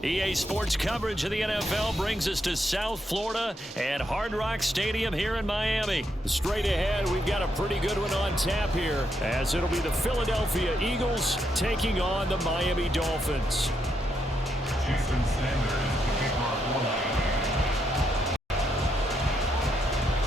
EA Sports coverage of the NFL brings us to South Florida at Hard Rock Stadium here in Miami. Straight ahead, we've got a pretty good one on tap here, as it'll be the Philadelphia Eagles taking on the Miami Dolphins.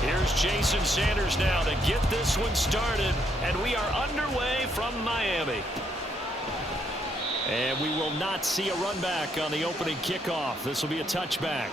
Here's Jason Sanders now to get this one started, and we are underway from Miami. And we will not see a run back on the opening kickoff. This will be a touchback.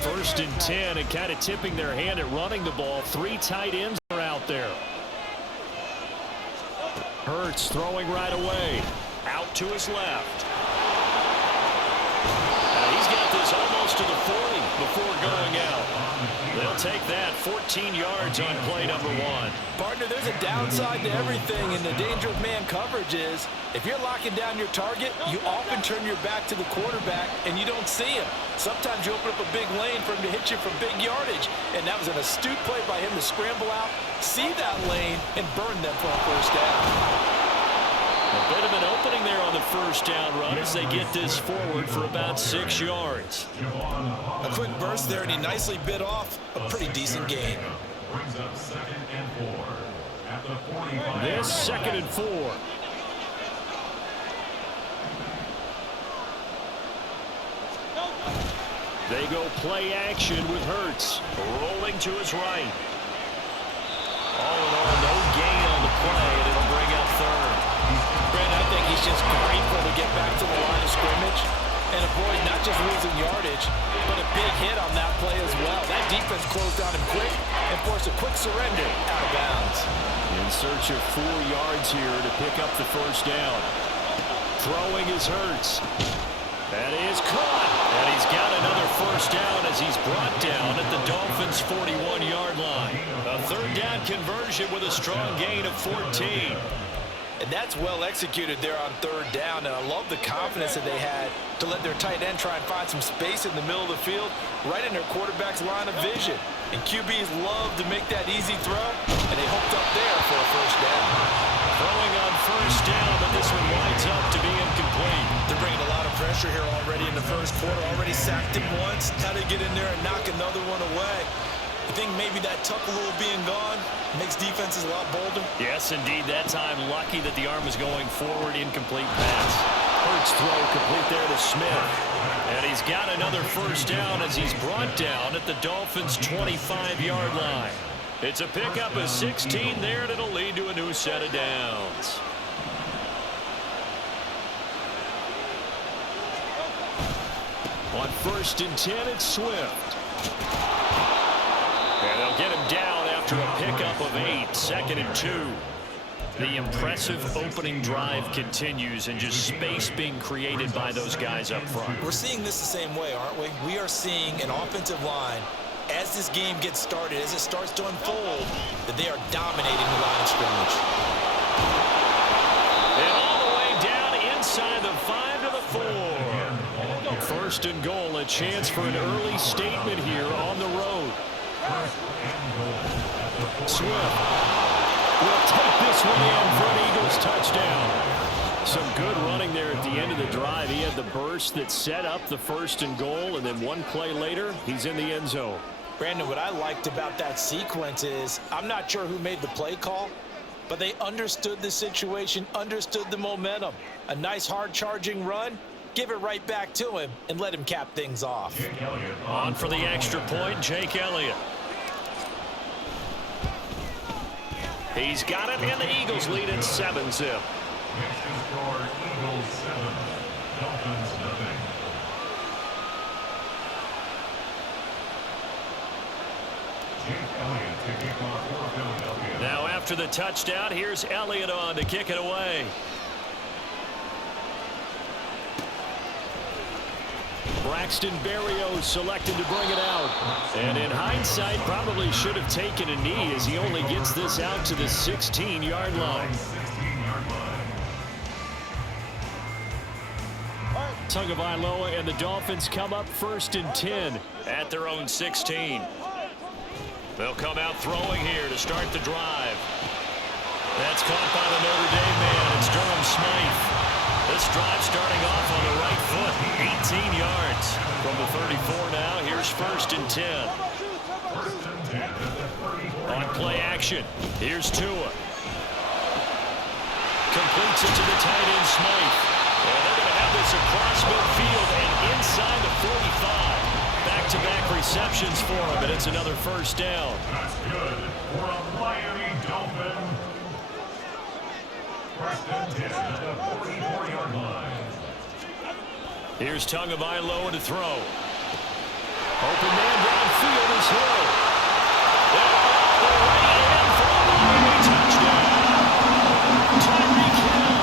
First and 10, and kind of tipping their hand at running the ball. 3 tight ends are out there. Hurts throwing right away. Out to his left. He's got this almost to the 40 before going out. They'll take that. 14 yards on play number 1. Partner, there's a downside to everything, and the danger of man coverage is if you're locking down your target, you often turn your back to the quarterback and you don't see him. Sometimes you open up a big lane for him to hit you from big yardage, and that was an astute play by him to scramble out, see that lane, and burn them for a first down. A bit of an opening there on the first down run as they get this forward for about 6 yards. A quick burst there, and he nicely bit off a pretty decent gain. This 2nd and 4. They go play action with Hurts. Rolling to his right. All in all, no gain on the play, and it'll bring up 3rd. Brent, I think he's just grateful to get back to the line of scrimmage and avoid not just losing yardage, but a big hit on that play as well. That defense closed on him quick and forced a quick surrender out of bounds. In search of 4 yards here to pick up the first down. Throwing is Hurts. That is caught. And he's got another first down as he's brought down at the Dolphins' 41-yard line. A 3rd down conversion with a strong gain of 14. And that's well executed there on 3rd down, and I love the confidence that they had to let their tight end try and find some space in the middle of the field, right in their quarterback's line of vision. And QBs love to make that easy throw, and they hooked up there for a first down. Throwing on first down, but this one winds up to be incomplete. They're bringing a lot of pressure here already in the first quarter. Already sacked him once. How to get in there and knock another one away. I think maybe that tuckle rule being gone makes defenses a lot bolder. Yes, indeed. That time, lucky that the arm was going forward. Incomplete pass. Hurts throw complete there to Smith. And he's got another first down as he's brought down at the Dolphins' 25-yard line. It's a pickup of 16 there, and it'll lead to a new set of downs. On 1st and 10, it's Swift. And they'll get him down after a pickup of 8, 2nd and 2. The impressive opening drive continues, and just space being created by those guys up front. We're seeing this the same way, aren't we? We are seeing an offensive line, as this game gets started, as it starts to unfold, that they are dominating the line of scrimmage. And all the way down inside the 5 to the 4. 1st and goal, a chance for an early statement here on the road. Swift will take this one in for an Eagles touchdown. Some good running there at the end of the drive. He had the burst that set up the 1st and goal, and then one play later, he's in the end zone. Brandon, what I liked about that sequence is I'm not sure who made the play call, but they understood the situation, understood the momentum. A nice hard-charging run, give it right back to him, and let him cap things off. On for the extra point, Jake Elliott. He's got it, and the Eagles lead at 7-zip. Next to score, Eagles 7, Dolphins nothing. Jake Elliott to kick off for Philadelphia. Now after the touchdown, here's Elliott on to kick it away. Braxton Berrios selected to bring it out. And in hindsight, probably should have taken a knee as he only gets this out to the 16-yard line. 16-yard line. Tagovailoa and the Dolphins come up 1st and 10 at their own 16. They'll come out throwing here to start the drive. That's caught by the Notre Dame man. It's Durham Smythe. This drive starting off on the right foot. 18 yards from the 34 now. Here's 1st and 10. On play action, here's Tua. Completes it to the tight end, Smythe. And they're going to have this across midfield and inside the 45. Back-to-back receptions for him, and it's another 1st down. That's good for a Miami Dolphin. 1st and 10 at the 44-yard line. Here's Tagovailoa to throw. Open man downfield is Hill. And for a Miami touchdown. Tyreek Hill,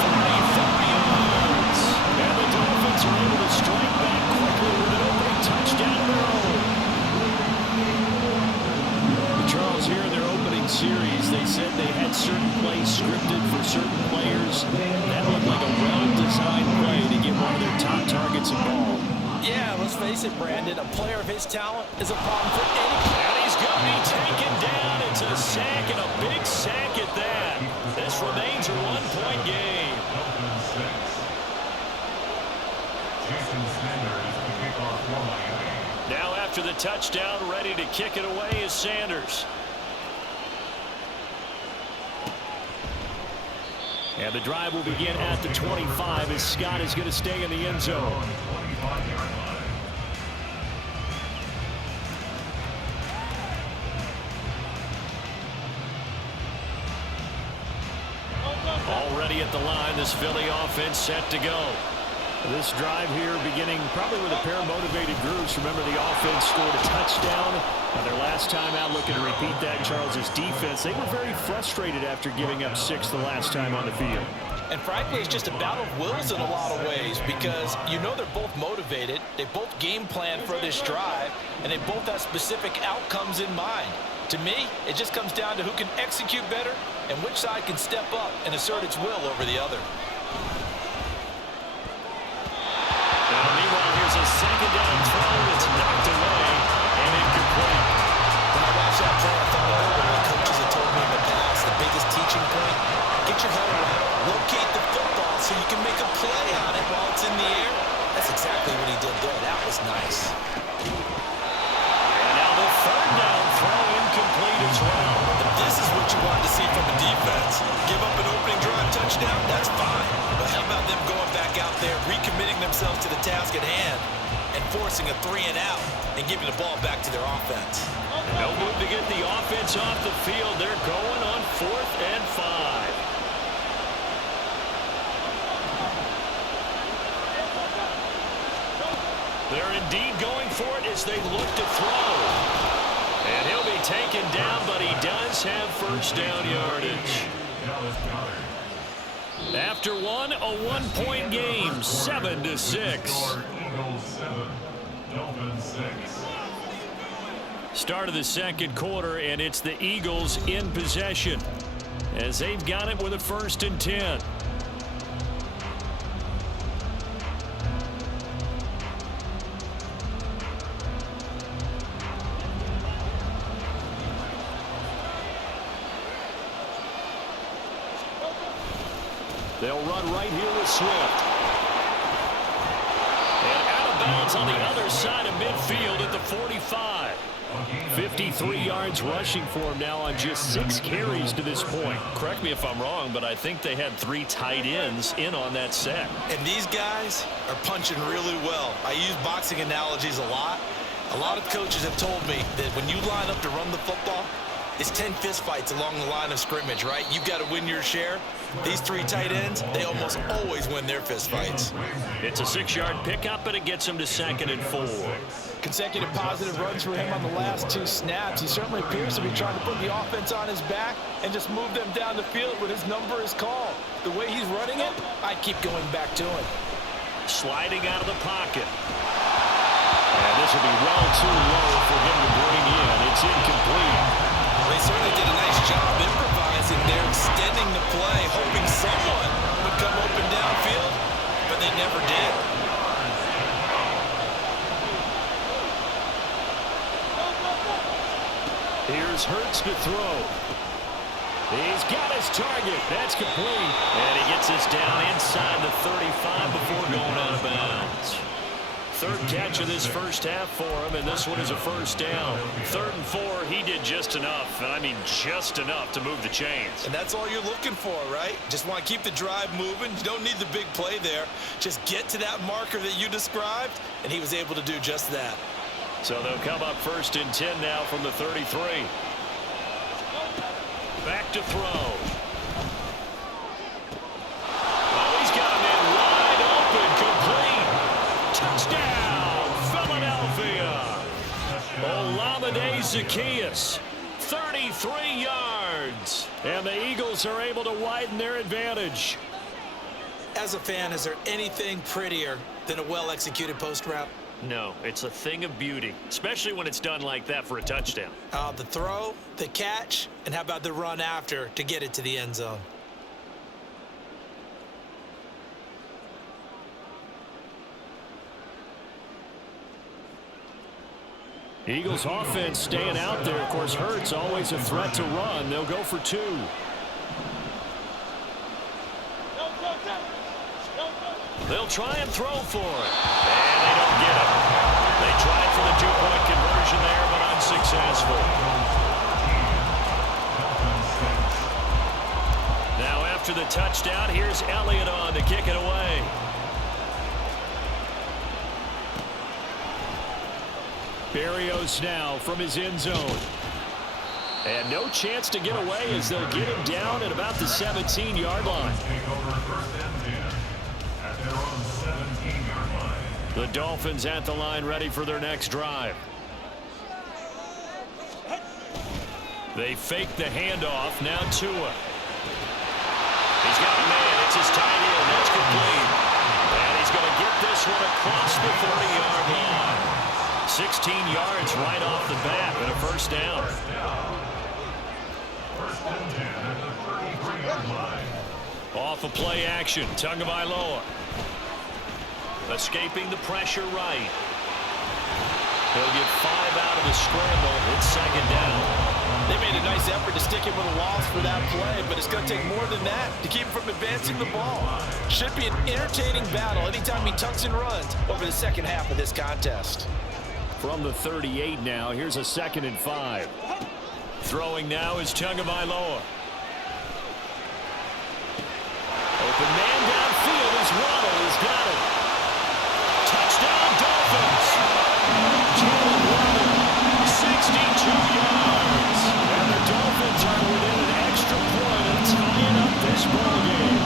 44 yards. And the Dolphins are able to strike back quickly with an opening touchdown of their own. Charles, here in their opening series, they said they had certain plays scripted for certain players. That looked like a well-designed play to get one of their top targets involved. Yeah, let's face it, Brandon. A player of his talent is a problem for any player. And he's going to be taken down. It's a sack, and a big sack at that. This remains a one-point game. Dolphins 6. Jason Sanders to kick off for Miami. Now after the touchdown, ready to kick it away is Sanders. And the drive will begin at the 25 as Scott is going to stay in the end zone. 25-yard line. Already at the line, this Philly offense set to go. This drive here beginning probably with a pair of motivated groups. Remember, the offense scored a touchdown. Their last time out, looking to repeat that, Charles' defense. They were very frustrated after giving up 6 the last time on the field. And frankly, it's just a battle of wills in a lot of ways because you know they're both motivated. They both game plan for this drive, and they both have specific outcomes in mind. To me, it just comes down to who can execute better and which side can step up and assert its will over the other. Now, meanwhile, here's a 2nd down throw that's knocked away and incomplete. When I watched that play, I thought of what my coaches have told me in the past. The biggest teaching point, get your head around, locate the football so you can make a play on it while it's in the air. That's exactly what he did there. That was nice. And now the 3rd down throw incomplete as well. This is what you want to see from a defense. Give up an opening drive touchdown, that's fine. But how about them going back out there, recommitting themselves to the task at hand, and forcing a 3 and out, and giving the ball back to their offense. No move to get the offense off the field. They're going on 4th and 5. They're indeed going for it as they look to throw. And he'll be taken down, but he does have 1st down yardage. After one, a one-point game, 7-6. Eagles 7, Dolphins 6. Start of the 2nd quarter, and it's the Eagles in possession as they've got it with a 1st and 10. They'll run right here with Swift. And out of bounds on the other side of midfield at the 45. 53 yards rushing for him now on just 6 carries to this point. Correct me if I'm wrong, but I think they had 3 tight ends in on that set. And these guys are punching really well. I use boxing analogies a lot. A lot of coaches have told me that when you line up to run the football, it's 10 fistfights along the line of scrimmage, right? You've got to win your share. These 3 tight ends, they almost always win their fistfights. It's a 6-yard pickup, and it gets him to 2nd and 4. Consecutive positive runs for him on the last 2 snaps. He certainly appears to be trying to put the offense on his back and just move them down the field when his number is called. The way he's running it, I keep going back to him. Sliding out of the pocket. And this will be well too low for him to bring in. It's incomplete. They certainly did a nice job improvising there, extending the play, hoping someone would come open downfield, but but they never did. Here's Hurts to throw. He's got his target. That's complete. And he gets this down inside the 35 before going out of bounds. Third catch of this first half for him, and this one is a first down. 3rd and 4, he did just enough, and I mean just enough to move the chains. And that's all you're looking for, right? Just want to keep the drive moving. You don't need the big play there. Just get to that marker that you described, and he was able to do just that. So they'll come up 1st and 10 now from the 33. Back to throw. Oh, he's got him in wide open, complete. Touchdown, Philadelphia. Olamide Zaccheaus, 33 yards. And the Eagles are able to widen their advantage. As a fan, is there anything prettier than a well-executed post route? No, it's a thing of beauty, especially when it's done like that for a touchdown. The throw, the catch, and how about the run after to get it to the end zone? Eagles offense staying out there. Of course, Hurts always a threat to run. They'll go for 2. They'll try and throw for it. And they don't get it. They tried for the 2-point conversion there, but unsuccessful. Now after the touchdown, here's Elliott on to kick it away. Berrios now from his end zone. And no chance to get away as they'll get him down at about the 17-yard line. The Dolphins at the line ready for their next drive. They fake the handoff. Now Tua. He's got a man. It's his tight end. That's complete. And he's going to get this one across the 30-yard line. 16 yards right off the bat and a first down. Off of play action. Tagovailoa. Escaping the pressure right. He'll get 5 out of the scramble. It's 2nd down. They made a nice effort to stick him with a loss for that play, but it's going to take more than that to keep him from advancing the ball. Should be an entertaining battle anytime he tucks and runs over the second half of this contest. From the 38 now, here's a 2nd and 5. Throwing now is Tagovailoa. Open man downfield is Waddle. He's got it. Touchdown Dolphins. Jalen Waddle, 62 yards. And the Dolphins are within an extra point of tying up this ballgame.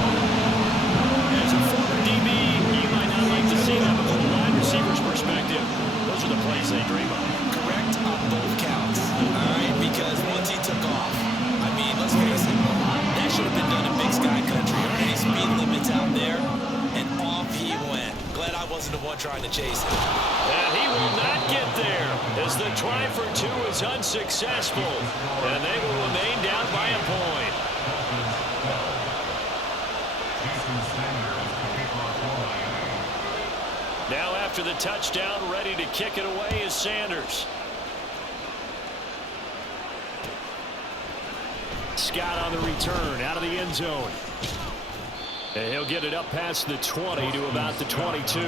As a former DB, you might not like to see that, but from a wide receiver's perspective, those are the plays they dream of. Correct on both counts. All right, because once he took off, I mean, let's face it, that should have been done in Big Sky Country. Already speed limits out there, and off he went. Glad I wasn't the one trying to chase him. And he will not get there as the try for 2 is unsuccessful. And they will remain down by a point. Now after the touchdown, ready to kick it away is Sanders. Scott on the return out of the end zone. And he'll get it up past the 20 to about the 22.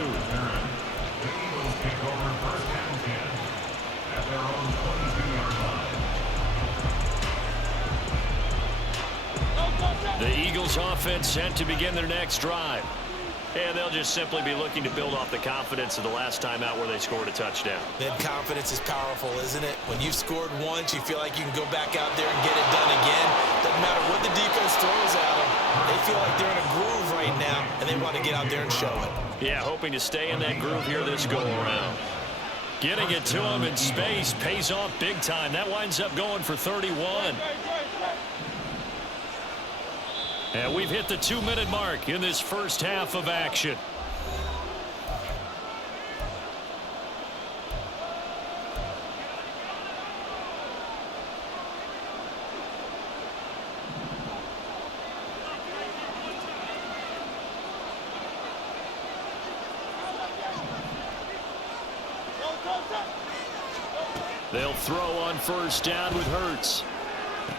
The Eagles offense set to begin their next drive. And they'll just simply be looking to build off the confidence of the last time out where they scored a touchdown. Then confidence is powerful, isn't it? When you've scored once, you feel like you can go back out there and get it done again. Doesn't matter what the defense throws at them. They feel like they're in a groove right now, and they want to get out there and show it. Yeah, hoping to stay in that groove here this go-around. Getting it to him in space pays off big time. That winds up going for 31. And we've hit the 2-minute mark in this first half of action. They'll throw on first down with Hurts.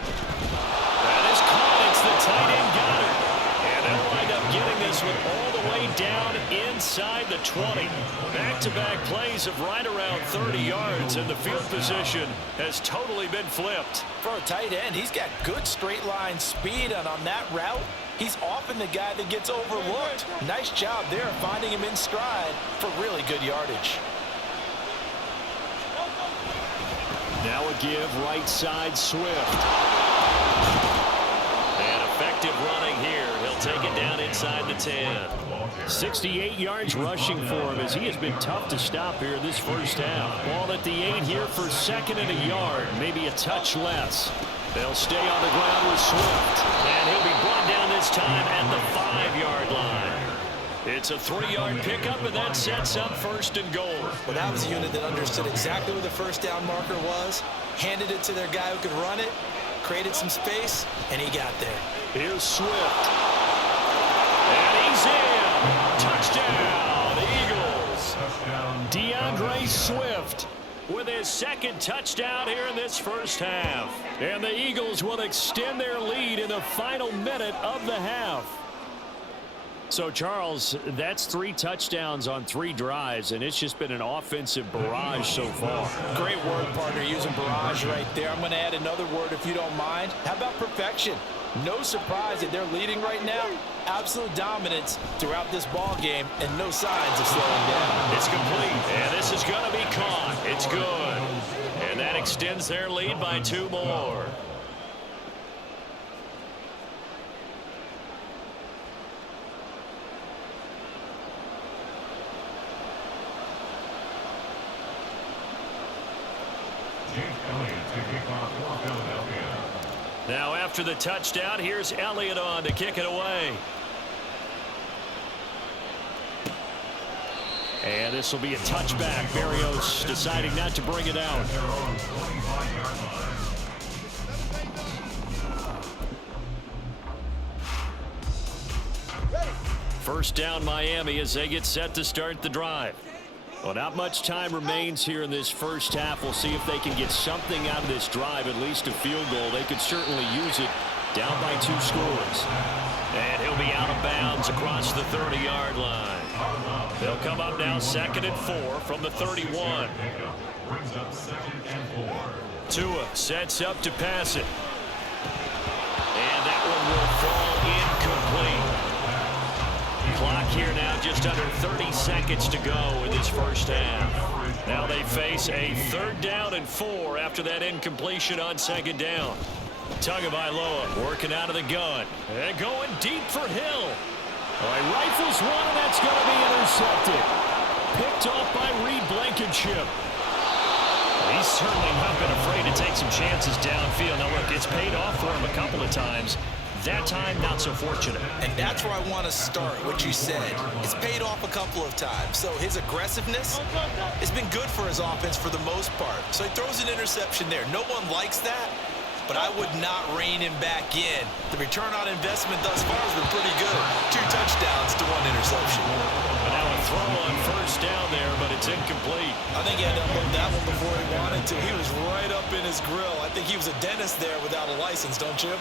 That is caught. It's the tight end Goddard. And they'll wind up getting this one all the way down inside the 20. Back-to-back plays of right around 30 yards, and the field position has totally been flipped. For a tight end, he's got good straight line speed, and on that route, he's often the guy that gets overlooked. Nice job there finding him in stride for really good yardage. Now a give right side Swift. And effective running here. He'll take it down inside the 10. 68 yards rushing for him as he has been tough to stop here in this first half. Ball at the 8 here for second and a yard, maybe a touch less. They'll stay on the ground with Swift. And he'll be brought down this time at the 5-yard line. It's a 3-yard pickup, and that sets up first and goal. Well, that was a unit that understood exactly where the first down marker was, handed it to their guy who could run it, created some space, and he got there. Here's Swift. And he's in. Touchdown, Eagles. DeAndre Swift with his second touchdown here in this first half. And the Eagles will extend their lead in the final minute of the half. So, Charles, that's 3 touchdowns on 3 drives, and it's just been an offensive barrage so far. Great word, partner, using barrage right there. I'm going to add another word if you don't mind. How about perfection? No surprise that they're leading right now. Absolute dominance throughout this ball game, and no signs of slowing down. It's complete, and this is going to be caught. It's good. And that extends their lead by 2 more. Now after the touchdown, here's Elliott on to kick it away. And this will be a touchback. Berrios deciding not to bring it out. First down Miami as they get set to start the drive. Well, not much time remains here in this first half. We'll see if they can get something out of this drive, at least a field goal. They could certainly use it down by 2 scores. And he'll be out of bounds across the 30-yard line. They'll come up now 2nd and 4 from the 31. Tua sets up to pass it. And that one will fall incomplete. Clock here now just under 30 seconds to go in this first half. Now they face a 3rd down and 4 after that incompletion on 2nd down. Tagovailoa working out of the gun and going deep for Hill. All right, rifles one, and that's going to be intercepted. Picked off by Reed Blankenship. He's certainly not been afraid to take some chances downfield. Now look, it's paid off for him a couple of times. That time, not so fortunate. And that's where I want to start, what you said. It's paid off a couple of times. So his aggressiveness has been good for his offense for the most part. So he throws an interception there. No one likes that, but I would not rein him back in. The return on investment thus far has been pretty good. 2 touchdowns to 1 interception. But now a throw on first down there, but it's incomplete. I think he had to unload that one before he wanted to. He was right up in his grill. I think he was a dentist there without a license, don't you?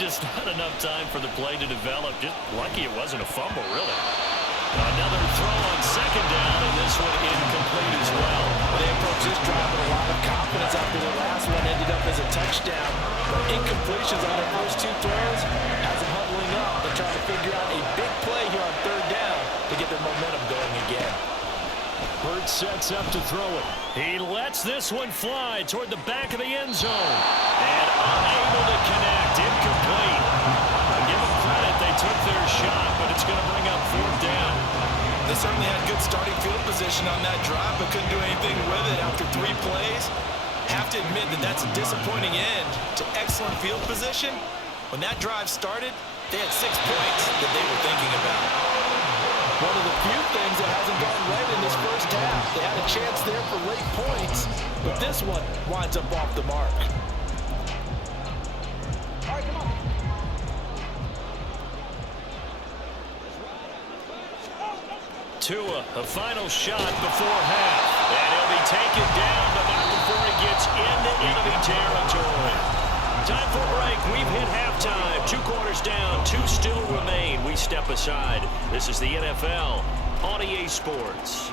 Just not enough time for the play to develop. Just lucky it wasn't a fumble, really. Another throw on 2nd down, and this one incomplete as well. They approached this drive with a lot of confidence after the last one ended up as a touchdown. But incompletions on their first 2 throws has them huddling up. They're trying to figure out a big play here on 3rd down to get their momentum going again. Hurts sets up to throw it. He lets this one fly toward the back of the end zone. And unable to connect. Incomplete. Give them credit. They took their shot, but it's going to bring up 4th down. They certainly had good starting field position on that drive, but couldn't do anything with it after 3 plays. Have to admit that that's a disappointing end to excellent field position. When that drive started, they had 6 points that they were thinking about. One of the few things that hasn't gone right in this first half. They had a chance there for late points, but this one winds up off the mark. All right, come on. Tua, a final shot before half. And he'll be taken down, but not before he gets into enemy territory. Time for a break. We've hit halftime. 2 quarters down, 2 still remain. We step aside. This is the NFL on EA Sports.